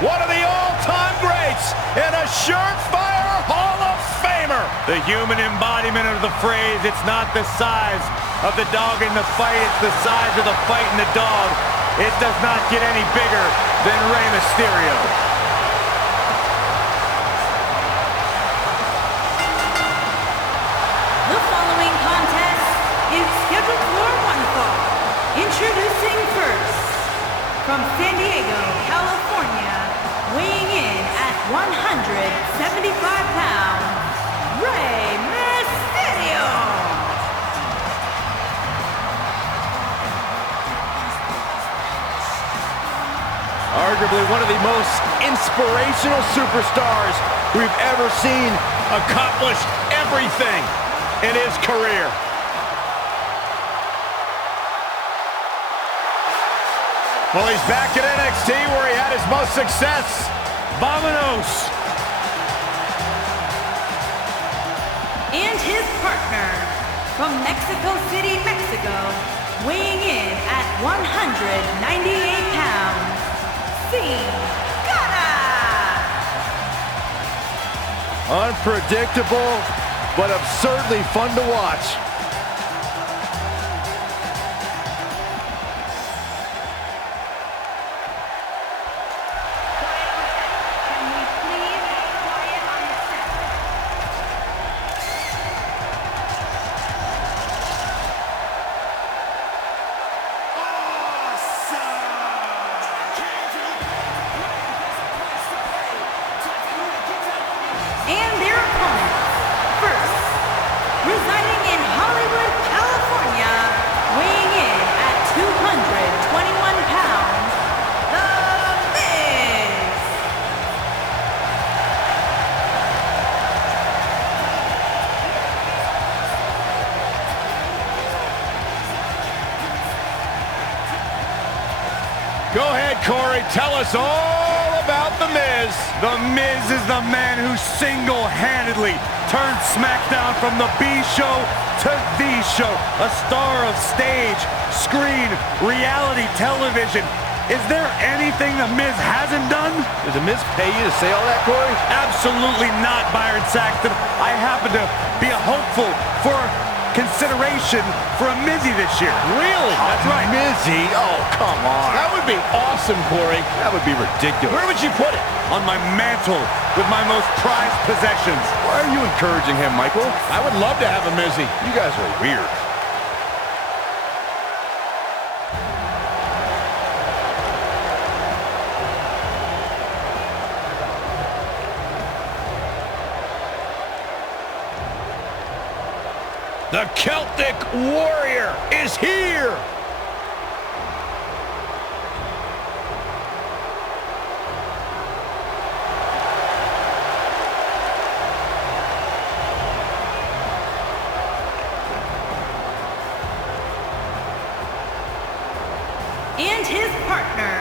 one of the all-time greats, and a surefire Hall of Famer. The human embodiment of the phrase, it's not the size of the dog in the fight, it's the size of the fight in the dog. It does not get any bigger than Rey Mysterio. The following contest is scheduled for one fall. Introducing first, from San Diego, California, weighing in at 175 pounds, Rey Mysterio. Arguably one of the most inspirational superstars we've ever seen accomplish everything in his career. Well, he's back at NXT where he had his most success. Vamonos! And his partner, from Mexico City, Mexico, weighing in at 198 pounds, Cara. Unpredictable, but absurdly fun to watch. And their opponents, first, residing in Hollywood, California, weighing in at 221 pounds, The Miz. Go ahead, Corey. Tell us all about The Miz. The Miz is the man who single-handedly turned SmackDown from the B show to the show. A star of stage, screen, reality television. Is there anything The Miz hasn't done? Does The Miz pay you to say all that, Corey? Absolutely not, Byron Saxton. I happen to be a hopeful for consideration for a Mizzy this year. Really? That's right. Mizzy? Oh, come on. That would be awesome, Corey. That would be ridiculous. Where would you put it? On my mantle with my most prized possessions. Why are you encouraging him, Michael? I would love to have a Mizzy. You guys are weird. The Celtic Warrior is here! And his partner,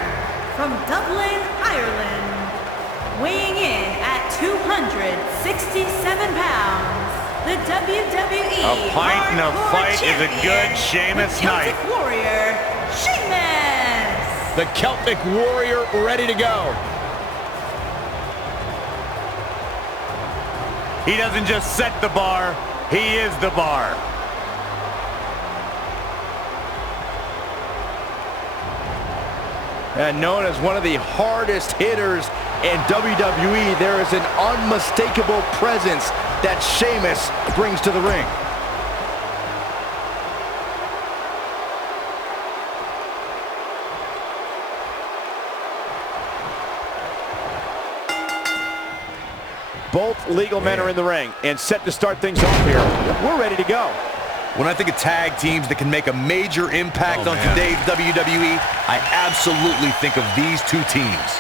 from Dublin, Ireland, weighing in at 267 pounds, the WWE A pint in a Hardcore fight is a Champion, good Sheamus the Celtic night. Warrior, Sheamus. The Celtic Warrior ready to go. He doesn't just set the bar, he is the bar. And known as one of the hardest hitters in WWE, there is an unmistakable presence that Sheamus brings to the ring. Both legal men are in the ring and set to start things off here. We're ready to go. When I think of tag teams that can make a major impact on today's WWE, I absolutely think of these two teams.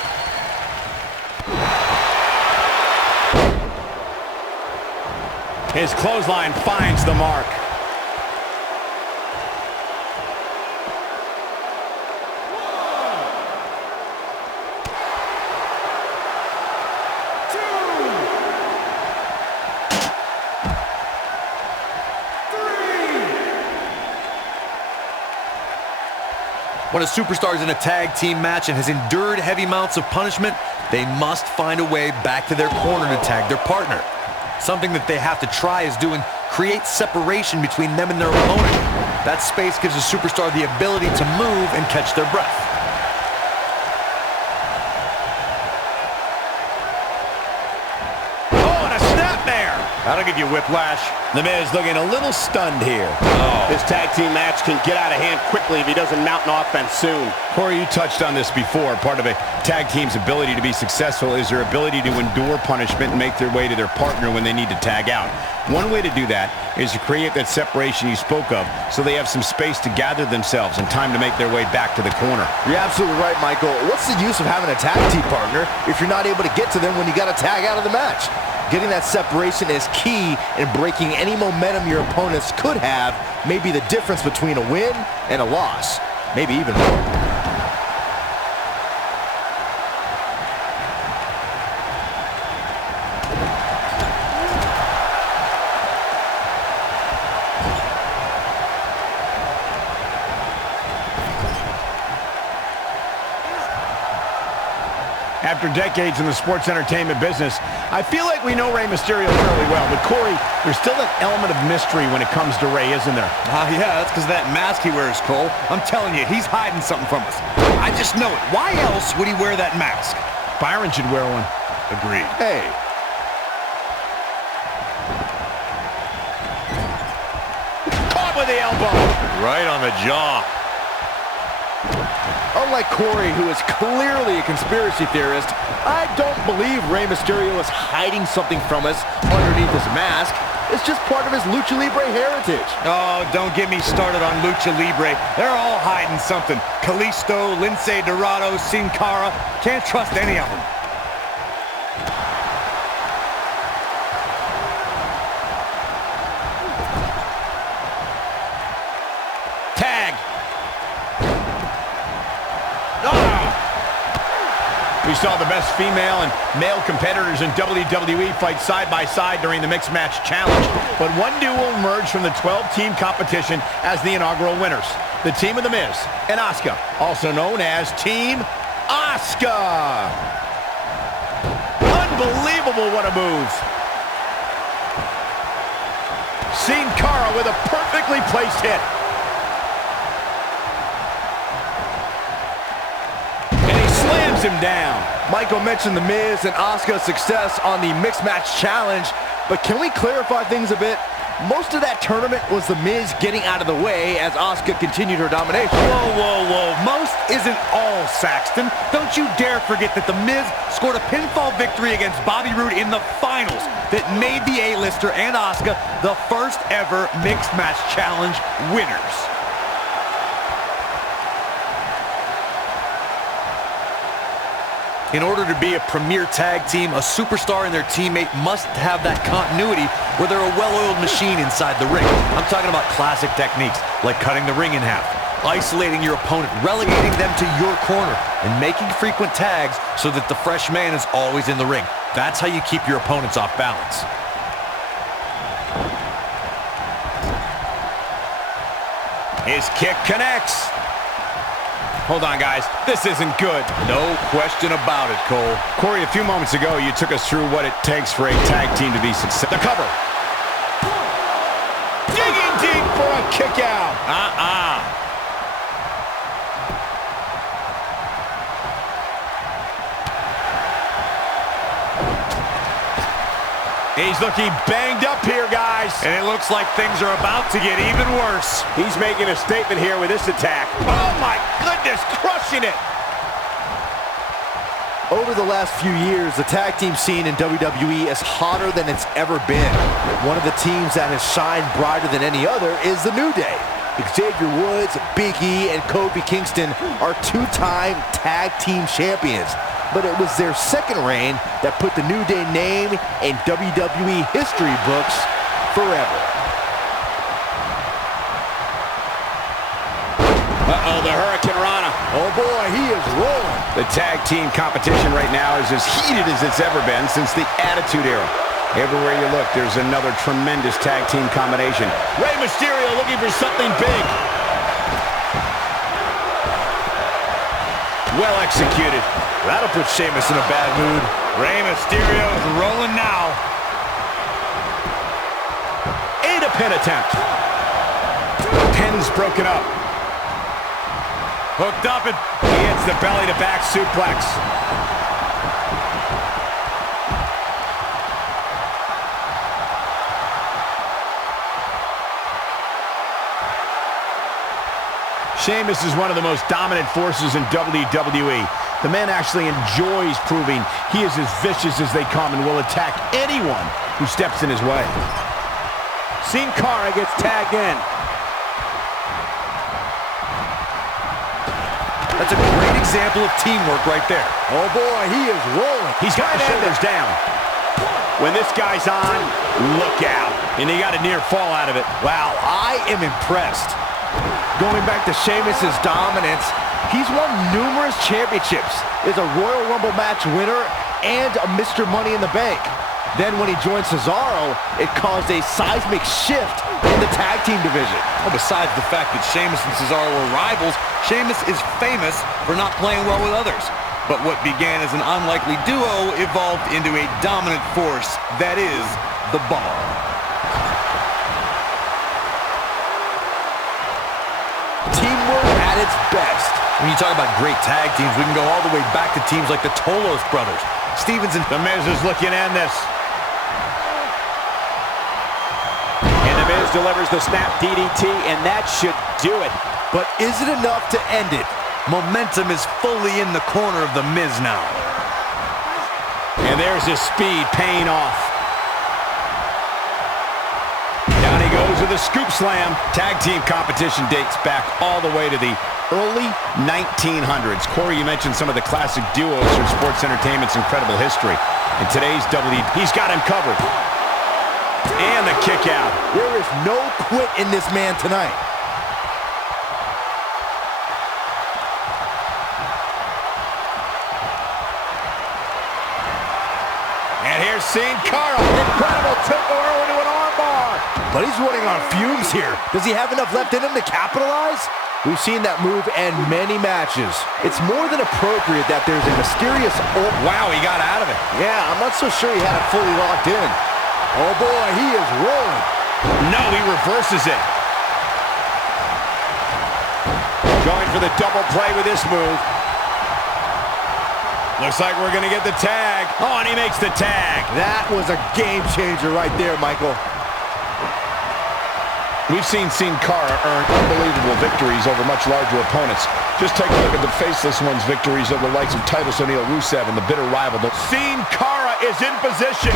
His clothesline finds the mark. When a superstar is in a tag team match and has endured heavy amounts of punishment, they must find a way back to their corner to tag their partner. Something that they have to try is doing create separation between them and their opponent. That space gives a superstar the ability to move and catch their breath. That'll give you whiplash. The Miz looking a little stunned here. This tag team match can get out of hand quickly if he doesn't mount an offense soon. Corey, you touched on this before. Part of a tag team's ability to be successful is their ability to endure punishment and make their way to their partner when they need to tag out. One way to do that is to create that separation you spoke of so they have some space to gather themselves and time to make their way back to the corner. You're absolutely right, Michael. What's the use of having a tag team partner if you're not able to get to them when you got to tag out of the match? Getting that separation is key in breaking any momentum your opponents could have, maybe the difference between a win and a loss, maybe even more. After decades in the sports entertainment business, I feel like we know Rey Mysterio fairly well. But Corey, there's still that element of mystery when it comes to Rey, isn't there? Yeah, that's because of that mask he wears, Cole. I'm telling you, he's hiding something from us. I just know it. Why else would he wear that mask? Byron should wear one. Agreed. Hey. Caught with the elbow. Right on the jaw. Unlike Corey, who is clearly a conspiracy theorist, I don't believe Rey Mysterio is hiding something from us underneath his mask. It's just part of his Lucha Libre heritage. Oh, don't get me started on Lucha Libre. They're all hiding something. Kalisto, Lince Dorado, Sin Cara. Can't trust any of them. Tag. We saw the best female and male competitors in WWE fight side by side during the Mixed Match Challenge. But one duo emerged from the 12-team competition as the inaugural winners. The team of The Miz and Asuka, also known as Team Asuka. Unbelievable, what a move. Sin Cara with a perfectly placed hit. Him down. Michael mentioned The Miz and Asuka's success on the Mixed Match Challenge, but can we clarify things a bit? Most of that tournament was The Miz getting out of the way as Asuka continued her domination. Whoa. Most isn't all, Saxton. Don't you dare forget that The Miz scored a pinfall victory against Bobby Roode in the finals that made the A-lister and Asuka the first ever Mixed Match Challenge winners. In order to be a premier tag team, a superstar and their teammate must have that continuity where they're a well-oiled machine inside the ring. I'm talking about classic techniques like cutting the ring in half, isolating your opponent, relegating them to your corner, and making frequent tags so that the fresh man is always in the ring. That's how you keep your opponents off balance. His kick connects. Hold on, guys. This isn't good. No question about it, Cole. Corey, a few moments ago, you took us through what it takes for a tag team to be successful. The cover. Digging deep for a kick out. He's looking banged up here, guys. And it looks like things are about to get even worse. He's making a statement here with this attack. Oh, my goodness, crushing it. Over the last few years, the tag team scene in WWE is hotter than it's ever been. One of the teams that has shined brighter than any other is the New Day. Xavier Woods, Big E, and Kofi Kingston are two-time tag team champions. But it was their second reign that put the New Day name in WWE history books forever. Uh-oh, the Hurricane Rana. Oh boy, he is rolling. The tag team competition right now is as heated as it's ever been since the Attitude Era. Everywhere you look, there's another tremendous tag team combination. Rey Mysterio looking for something big. Well executed. That'll put Sheamus in a bad mood. Rey Mysterio is rolling now. A pin attempt. Pin's broken up. Hooked up and He hits the belly-to-back suplex. Sheamus is one of the most dominant forces in WWE. The man actually enjoys proving he is as vicious as they come and will attack anyone who steps in his way. Cara gets tagged in. That's a great example of teamwork right there. Oh boy, he is rolling. He's got the shoulders down. When this guy's on, look out. And he got a near fall out of it. Wow, I am impressed. Going back to Sheamus' dominance, he's won numerous championships, is a Royal Rumble match winner, and a Mr. Money in the Bank. Then when he joined Cesaro, it caused a seismic shift in the tag team division. Well, besides the fact that Sheamus and Cesaro were rivals, Sheamus is famous for not playing well with others. But what began as an unlikely duo evolved into a dominant force that is the Bar. Teamwork at its best. When you talk about great tag teams, we can go all the way back to teams like the Tolos brothers. Stevens and The Miz is looking to end this. And The Miz delivers the snap DDT, and that should do it. But is it enough to end it? momentum is fully in the corner of The Miz now. And there's his speed paying off. Down he goes with a scoop slam. Tag team competition dates back all the way to the early 1900s. Corey, you mentioned some of the classic duos from sports entertainment's incredible history. In today's WWE, he's got him covered. And the kick out. There is no quit in this man tonight. And here's Cara. Incredible tempo into an armbar. But he's running on fumes here. Does he have enough left in him to capitalize? We've seen that move end many matches. It's more than appropriate that there's a mysterious... Oh, wow, he got out of it. Yeah, I'm not so sure he had it fully locked in. Oh boy, he is rolling. No, he reverses it. Going for the double play with this move. Looks like we're going to get the tag. Oh, and he makes the tag. That was a game changer right there, Michael. We've seen Cara earn unbelievable victories over much larger opponents. Just take a look at the Faceless One's victories over the likes of Titus O'Neil, Rusev, and the bitter rival. Cara is in position.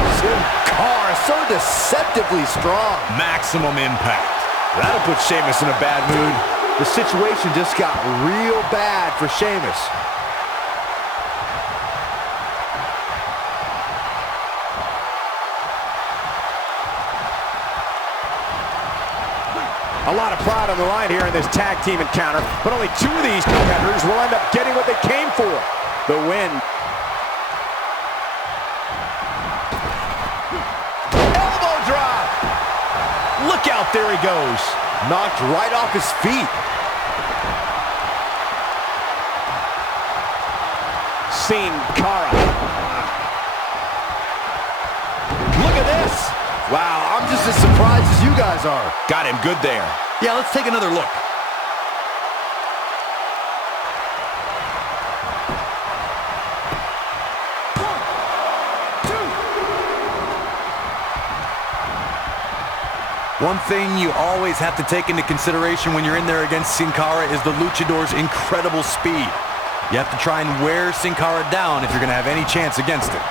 Cara, so deceptively strong. Maximum impact. That'll put Sheamus in a bad mood. The situation just got real bad for Sheamus. A lot of pride on the line here in this tag team encounter, but only two of these competitors will end up getting what they came for, the win. Elbow drop. Look out, there he goes. Knocked right off his feet. Cara. Look at this. Wow, I'm just as surprised as you guys are. Got him good there. Yeah, let's take another look. One thing you always have to take into consideration when you're in there against Sin Cara is the Luchador's incredible speed. You have to try and wear Sin Cara down if you're going to have any chance against it.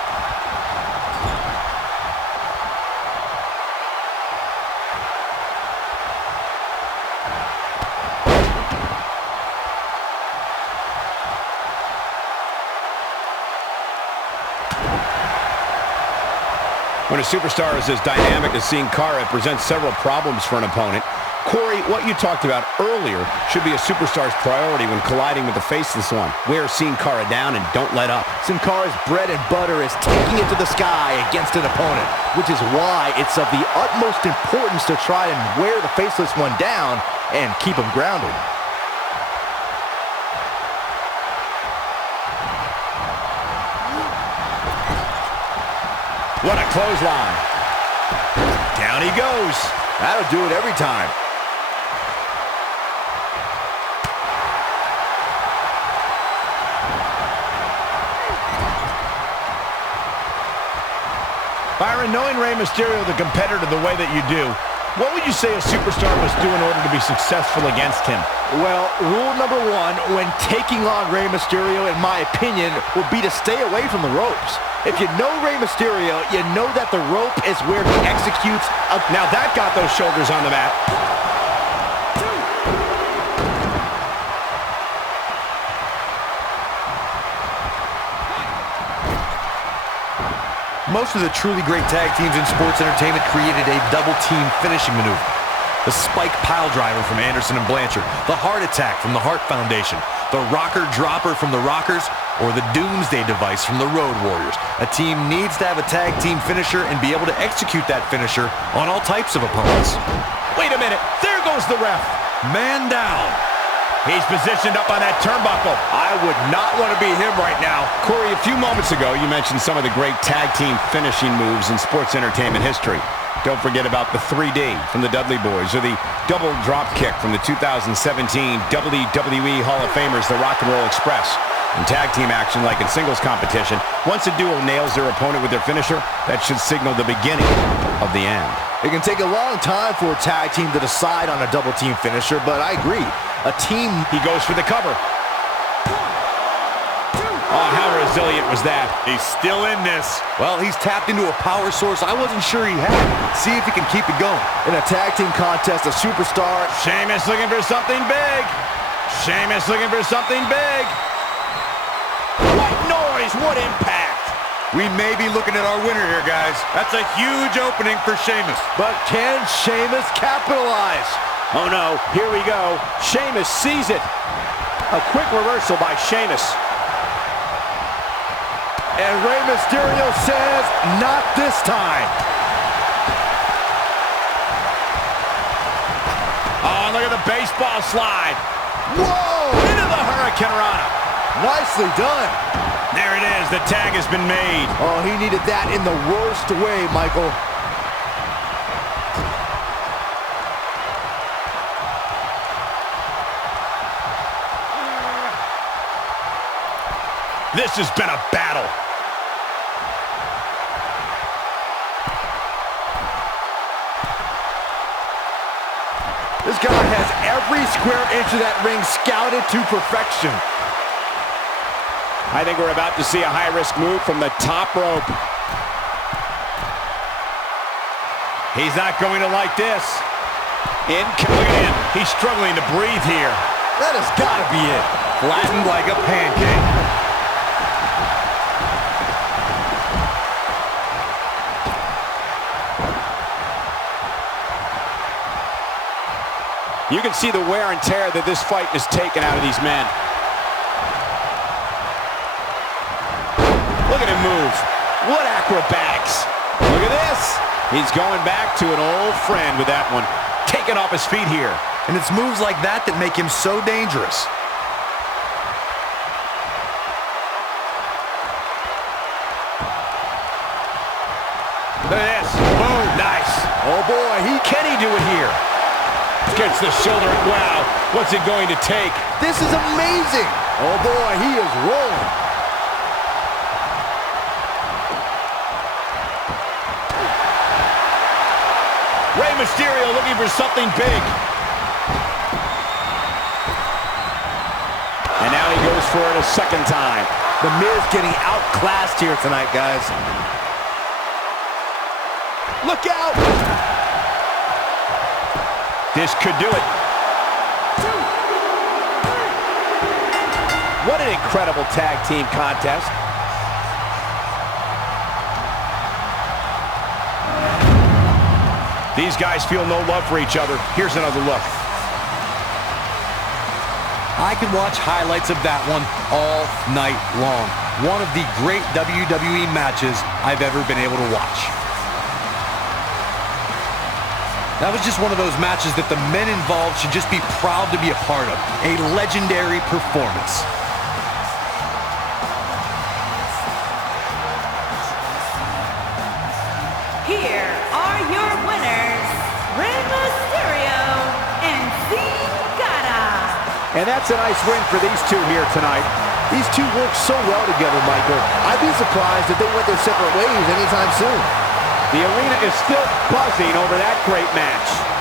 When a superstar is as dynamic as Cara, it presents several problems for an opponent. Corey, what you talked about earlier should be a superstar's priority when colliding with the Faceless One. Wear Cara down and don't let up. Sin Cara's bread and butter is taking it to the sky against an opponent, which is why it's of the utmost importance to try and wear the Faceless One down and keep him grounded. What a clothesline. Down he goes. That'll do it every time. Byron, knowing Rey Mysterio, the competitor, the way that you do, what would you say a superstar must do in order to be successful against him? Well, rule number one when taking on Rey Mysterio, in my opinion, will be to stay away from the ropes. If you know Rey Mysterio, you know that the rope is where he executes. Now that got those shoulders on the mat. Most of the truly great tag teams in sports entertainment created a double team finishing maneuver. The spike pile driver from Anderson and Blanchard, the heart attack from the Hart Foundation, the rocker dropper from the Rockers, or the Doomsday device from the Road Warriors. A team needs to have a tag team finisher and be able to execute that finisher on all types of opponents. Wait a minute, there goes the ref. Man down. He's positioned up on that turnbuckle. I would not want to be him right now. Corey, a few moments ago, you mentioned some of the great tag team finishing moves in sports entertainment history. Don't forget about the 3D from the Dudley Boys, or the double drop kick from the 2017 WWE Hall of Famers, the Rock and Roll Express. In tag team action, like in singles competition, once a duo nails their opponent with their finisher, that should signal the beginning of the end. It can take a long time for a tag team to decide on a double team finisher, but I agree. A team... He goes for the cover. Oh, how resilient was that? He's still in this. Well, he's tapped into a power source I wasn't sure he had. See if he can keep it going. In a tag team contest, a superstar... Sheamus looking for something big. Sheamus looking for something big. What noise, what impact. We may be looking at our winner here, guys. That's a huge opening for Sheamus. But can Sheamus capitalize? Oh no, here we go. Sheamus sees it. A quick reversal by Sheamus. And Rey Mysterio says, not this time. Oh, look at the baseball slide. Whoa! Into the Hurricane Rana. Nicely done. There it is. The tag has been made. Oh, he needed that in the worst way, Michael. This has been a battle. This guy has every square inch of that ring scouted to perfection. I think we're about to see a high-risk move from the top rope. He's not going to like this. Look at him. He's struggling to breathe here. That has got to be it. Flattened like a pancake. You can see the wear and tear that this fight has taken out of these men. Look at him move. What acrobatics. Look at this. He's going back to an old friend with that one. Taking off his feet here. And it's moves like that that make him so dangerous. Look at this. Boom. Nice. Oh boy, can he do it here? Gets the shoulder. Wow. What's it going to take? This is amazing. Oh boy, he is rolling. Rey Mysterio looking for something big. And now he goes for it a second time. The Miz getting outclassed here tonight, guys. Look out! This could do it. What an incredible tag team contest. These guys feel no love for each other. Here's another look. I could watch highlights of that one all night long. One of the great WWE matches I've ever been able to watch. That was just one of those matches that the men involved should just be proud to be a part of. A legendary performance. And that's a nice win for these two here tonight. These two work so well together, Michael. I'd be surprised if they went their separate ways anytime soon. The arena is still buzzing over that great match.